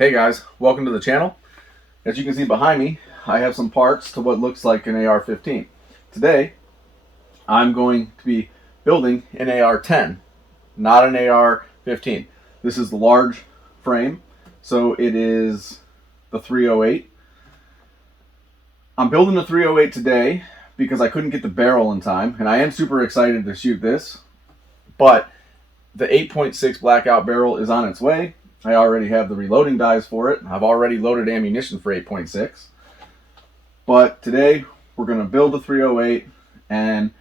Hey guys, welcome to the channel. As you can see behind me, I have some parts to what looks like an AR-15. Today, I'm going to be building an AR-10, not an AR-15. This is the large frame, so it is the 308. I'm building the 308 today because I couldn't get the barrel in time, and I am super excited to shoot this, but the 8.6 blackout barrel is on its way. I already have the reloading dies for it. I've already loaded ammunition for 8.6. But today we're going to build the 308, and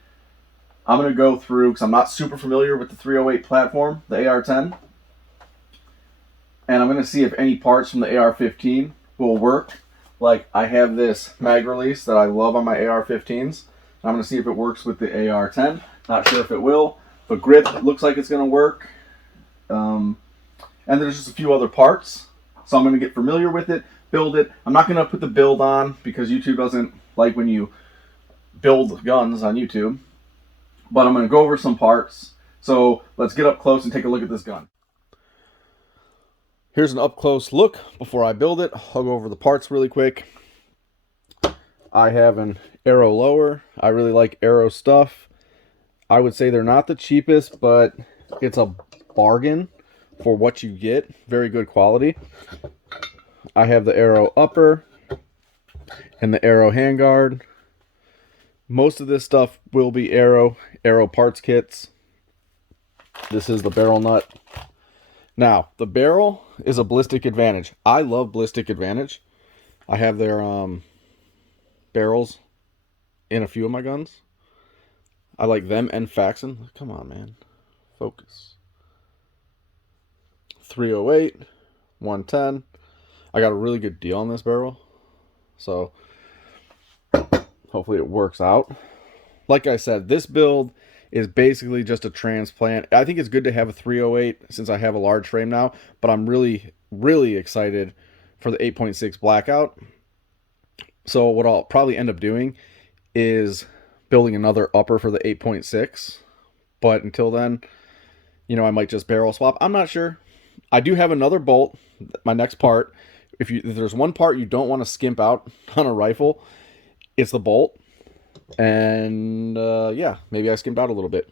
I'm going to go through, because I'm not super familiar with the 308 platform, the AR-10, and I'm going to see if any parts from the AR-15 will work. Like, I have this mag release that I love on my AR-15s. I'm going to see if it works with the AR-10. Not sure if it will. The grip looks like it's going to work. And there's just a few other parts. So I'm going to get familiar with it, build it. I'm not going to put the build on because YouTube doesn't like when you build guns on YouTube. But I'm going to go over some parts. So let's get up close and take a look at this gun. Here's an up close look before I build it. I'll go over the parts really quick. I have an Arrow lower. I really like Arrow stuff. I would say they're not the cheapest, but it's a bargain for what you get. Very good quality. I have the Arrow upper and the Arrow handguard. Most of this stuff will be Arrow parts kits. This is the barrel nut. Now, the barrel is a Ballistic Advantage. I love Ballistic Advantage. I have their barrels in a few of my guns. I like them and Faxon. Come on, man. Focus. 308, 110. I got a really good deal on this barrel, so hopefully it works out. Like I said, this build is basically just a transplant. I think it's good to have a 308 since I have a large frame now, but I'm really, really excited for the 8.6 blackout. So what I'll probably end up doing is building another upper for the 8.6, but until then, you know, I might just barrel swap. I'm not sure. I do have another bolt, my next part. If there's one part you don't want to skimp out on a rifle, it's the bolt. And yeah, maybe I skimped out a little bit.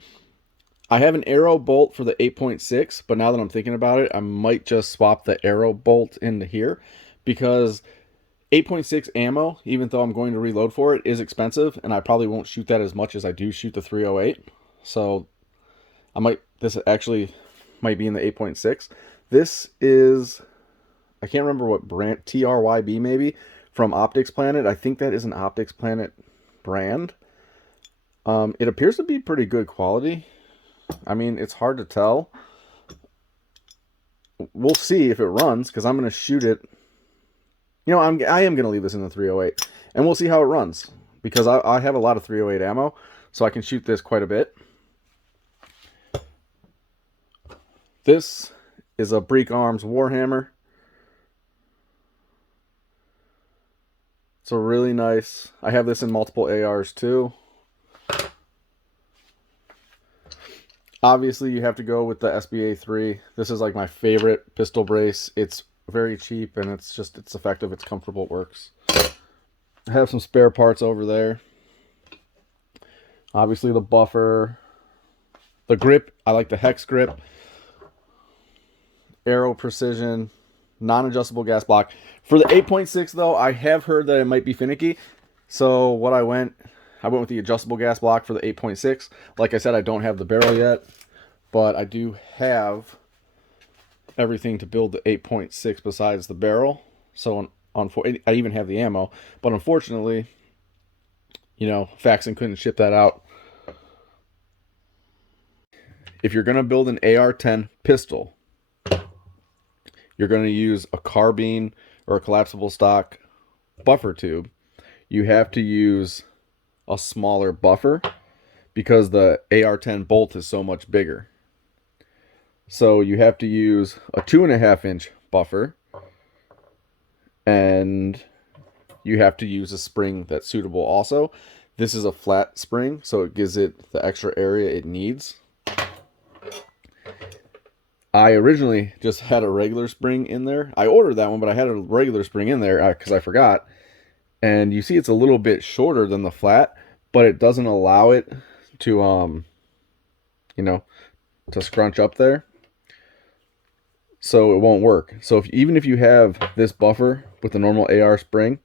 I have an Arrow bolt for the 8.6, but now that I'm thinking about it, I might just swap the Arrow bolt into here because 8.6 ammo, even though I'm going to reload for it, is expensive, and I probably won't shoot that as much as I do shoot the 308. So this actually might be in the 8.6. This is, I can't remember what brand, TRYB maybe, from Optics Planet. I think that is an Optics Planet brand. It appears to be pretty good quality. I mean, it's hard to tell. We'll see if it runs, because I'm going to shoot it. You know, I am going to leave this in the 308, and we'll see how it runs, because I have a lot of 308 ammo, so I can shoot this quite a bit. This is a Break Arms Warhammer. It's a really nice. I have this in multiple ARs too. Obviously, you have to go with the SBA3. This is like my favorite pistol brace. It's very cheap and it's effective. It's comfortable. It works. I have some spare parts over there. Obviously, the buffer, the grip. I like the hex grip. Arrow precision, non-adjustable gas block. For the 8.6 though, I have heard that it might be finicky. So what I went with the adjustable gas block for the 8.6. Like I said, I don't have the barrel yet, but I do have everything to build the 8.6 besides the barrel. So I even have the ammo, but unfortunately, you know, Faxon couldn't ship that out. If you're going to build an AR-10 pistol, you're going to use a carbine or a collapsible stock buffer tube. You have to use a smaller buffer because the AR-10 bolt is so much bigger. So you have to use a 2.5-inch buffer, and you have to use a spring that's suitable also. This is a flat spring, so it gives it the extra area it needs. I originally just had a regular spring in there. I ordered that one, but I had a regular spring in there because I forgot. And you see it's a little bit shorter than the flat, but it doesn't allow it to, you know, to scrunch up there. So it won't work. So even if you have this buffer with the normal AR spring,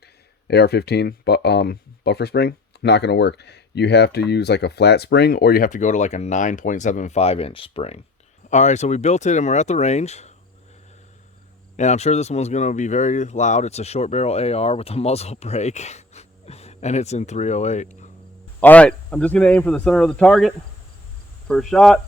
AR15 buffer spring, not going to work. You have to use like a flat spring, or you have to go to like a 9.75 inch spring. All right, so we built it and we're at the range. And I'm sure this one's going to be very loud. It's a short barrel AR with a muzzle brake. And it's in 308. All right, I'm just going to aim for the center of the target. First shot.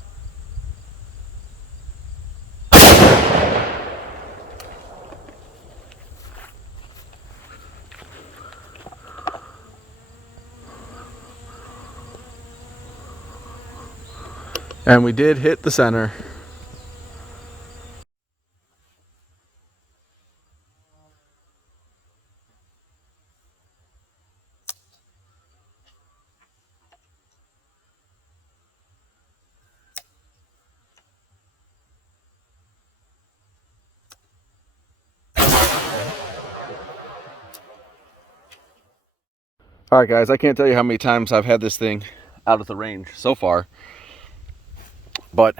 And we did hit the center. All right, guys, I can't tell you how many times I've had this thing out of the range so far, but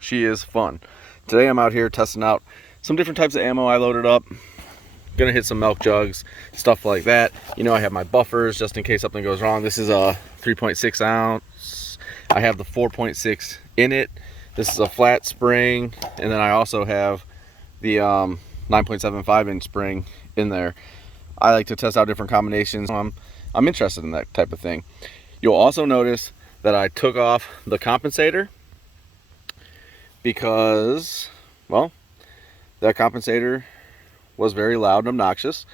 she is fun. Today I'm out here testing out some different types of ammo I loaded up. Gonna hit some milk jugs, stuff like that. You know, I have my buffers just in case something goes wrong. This is a 3.6 ounce. I have the 4.6 in it. This is a flat spring, and then I also have the 9.75 inch spring in there. I like to test out different combinations. I'm interested in that type of thing. You'll also notice that I took off the compensator because, well, that compensator was very loud and obnoxious,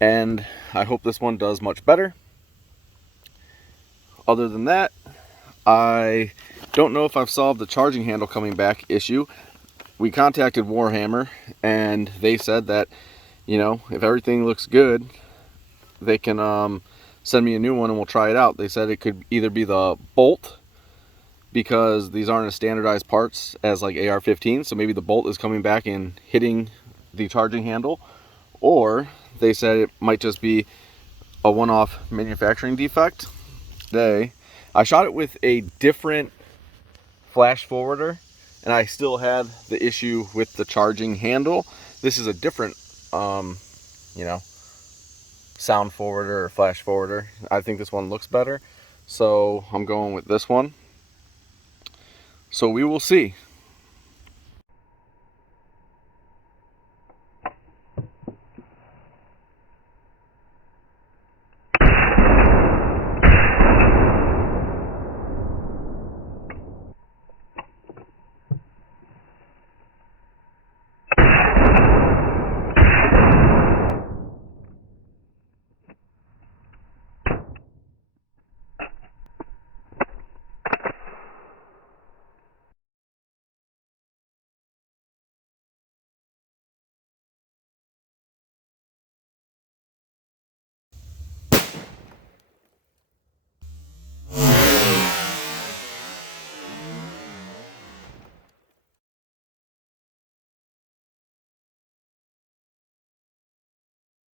and I hope this one does much better. Other than that, I don't know if I've solved the charging handle coming back issue. We contacted Warhammer, and they said that, you know, if everything looks good, they can send me a new one and we'll try it out. They said it could either be the bolt, because these aren't as standardized parts as like AR-15, so maybe the bolt is coming back and hitting the charging handle, or they said it might just be a one-off manufacturing defect. I shot it with a different flash forwarder, and I still had the issue with the charging handle. This is a different, you know, sound forwarder or flash forwarder. I think this one looks better, so I'm going with this one. So we will see.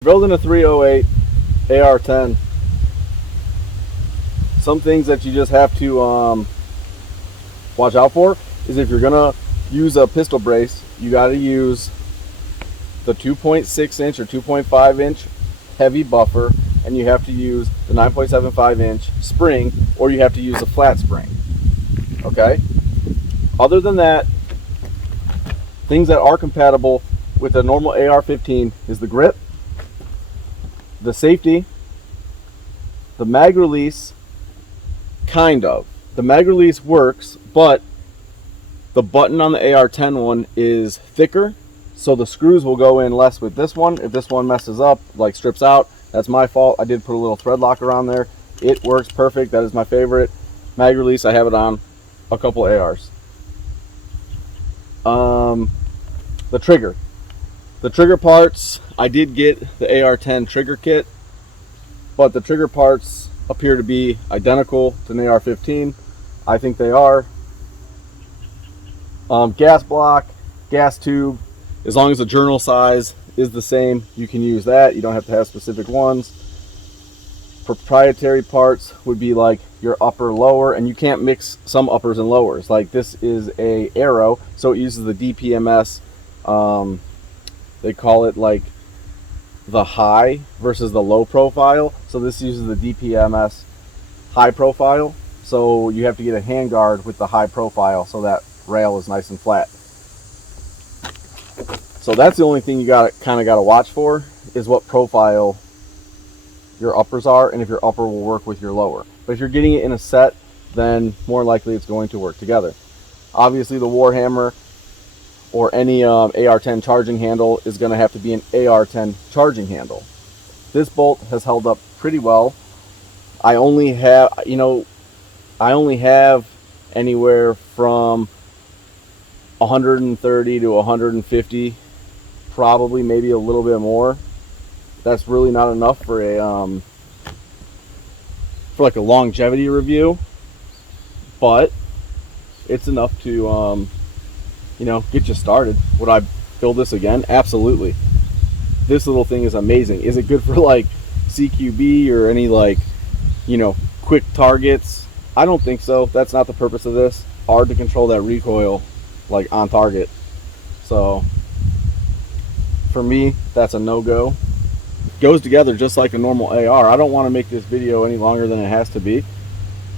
Building a 308 AR-10, some things that you just have to watch out for is if you're gonna use a pistol brace, you got to use the 2.6 inch or 2.5 inch heavy buffer, and you have to use the 9.75 inch spring, or you have to use a flat spring. Okay? Other than that, things that are compatible with a normal AR-15 is the grip, the safety, the mag release, kind of. The mag release works, but the button on the AR-10 one is thicker, so the screws will go in less with this one. If this one messes up, like strips out, that's my fault. I did put a little thread lock around there. It works perfect. That is my favorite mag release. I have it on a couple ARs. The trigger. The trigger parts, I did get the AR-10 trigger kit, but the trigger parts appear to be identical to an AR-15. I think they are. Gas block, gas tube, as long as the journal size is the same, you can use that. You don't have to have specific ones. Proprietary parts would be like your upper, lower, and you can't mix some uppers and lowers. Like this is a Aero, so it uses the DPMS. They call it like the high versus the low profile. So this uses the DPMS high profile. So you have to get a handguard with the high profile so that rail is nice and flat. So that's the only thing you got to watch for, is what profile your uppers are and if your upper will work with your lower. But if you're getting it in a set, then more likely it's going to work together. Obviously the Warhammer or any AR10 charging handle is going to have to be an AR10 charging handle. This bolt has held up pretty well. I only have anywhere from 130 to 150, probably maybe a little bit more. That's really not enough for like a longevity review, but it's enough to get you started. Would I build this again? Absolutely. This little thing is amazing. Is it good for like CQB or any like quick targets? I don't think so. That's not the purpose of this. Hard to control that recoil like on target. So for me, that's a no-go. Goes together just like a normal AR. I don't want to make this video any longer than it has to be.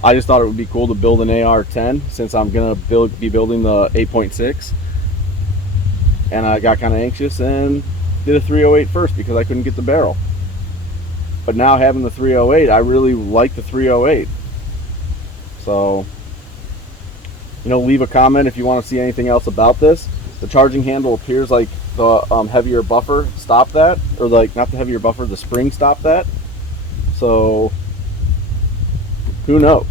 I just thought it would be cool to build an AR10 since I'm gonna be building the 8.6, and I got kind of anxious and did a 308 first because I couldn't get the barrel. But now having the 308, I really like the 308. So leave a comment if you want to see anything else about this. The charging handle appears like the heavier buffer stopped that, or like not the heavier buffer, the spring stopped that. So who knows?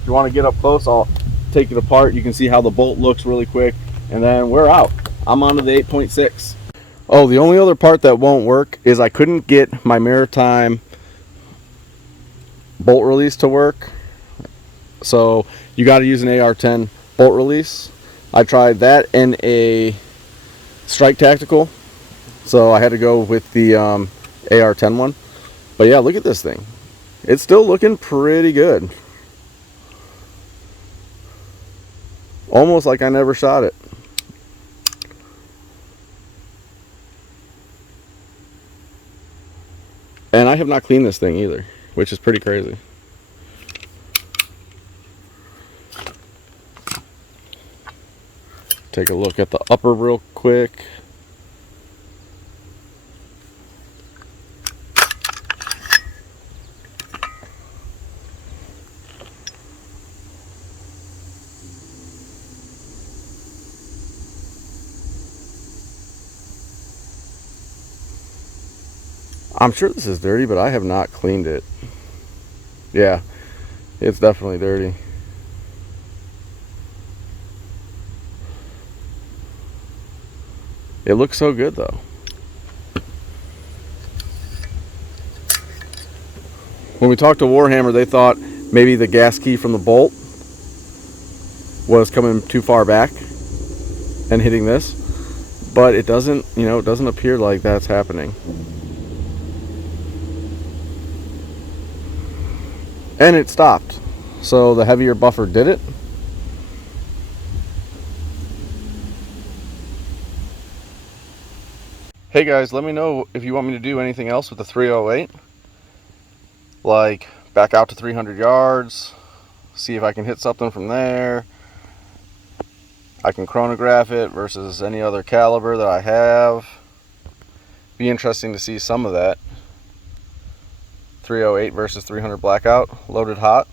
If you want to get up close, I'll take it apart. You can see how the bolt looks really quick, and then we're out. I'm on to the 8.6. Oh, the only other part that won't work is I couldn't get my Maritime bolt release to work. So you got to use an AR10 bolt release. I tried that and a Strike Tactical, so I had to go with the AR10 one. But yeah, look at this thing. It's still looking pretty good. Almost like I never shot it. And I have not cleaned this thing either, which is pretty crazy. Take a look at the upper real quick. I'm sure this is dirty, but I have not cleaned it. Yeah, it's definitely dirty. It looks so good though. When we talked to Warhammer, they thought maybe the gas key from the bolt was coming too far back and hitting this, but it doesn't, it doesn't appear like that's happening. And it stopped. So the heavier buffer did it. Hey guys, let me know if you want me to do anything else with the 308. Like back out to 300 yards, see if I can hit something from there. I can chronograph it versus any other caliber that I have. Be interesting to see some of that. 308 versus 300 blackout, loaded hot.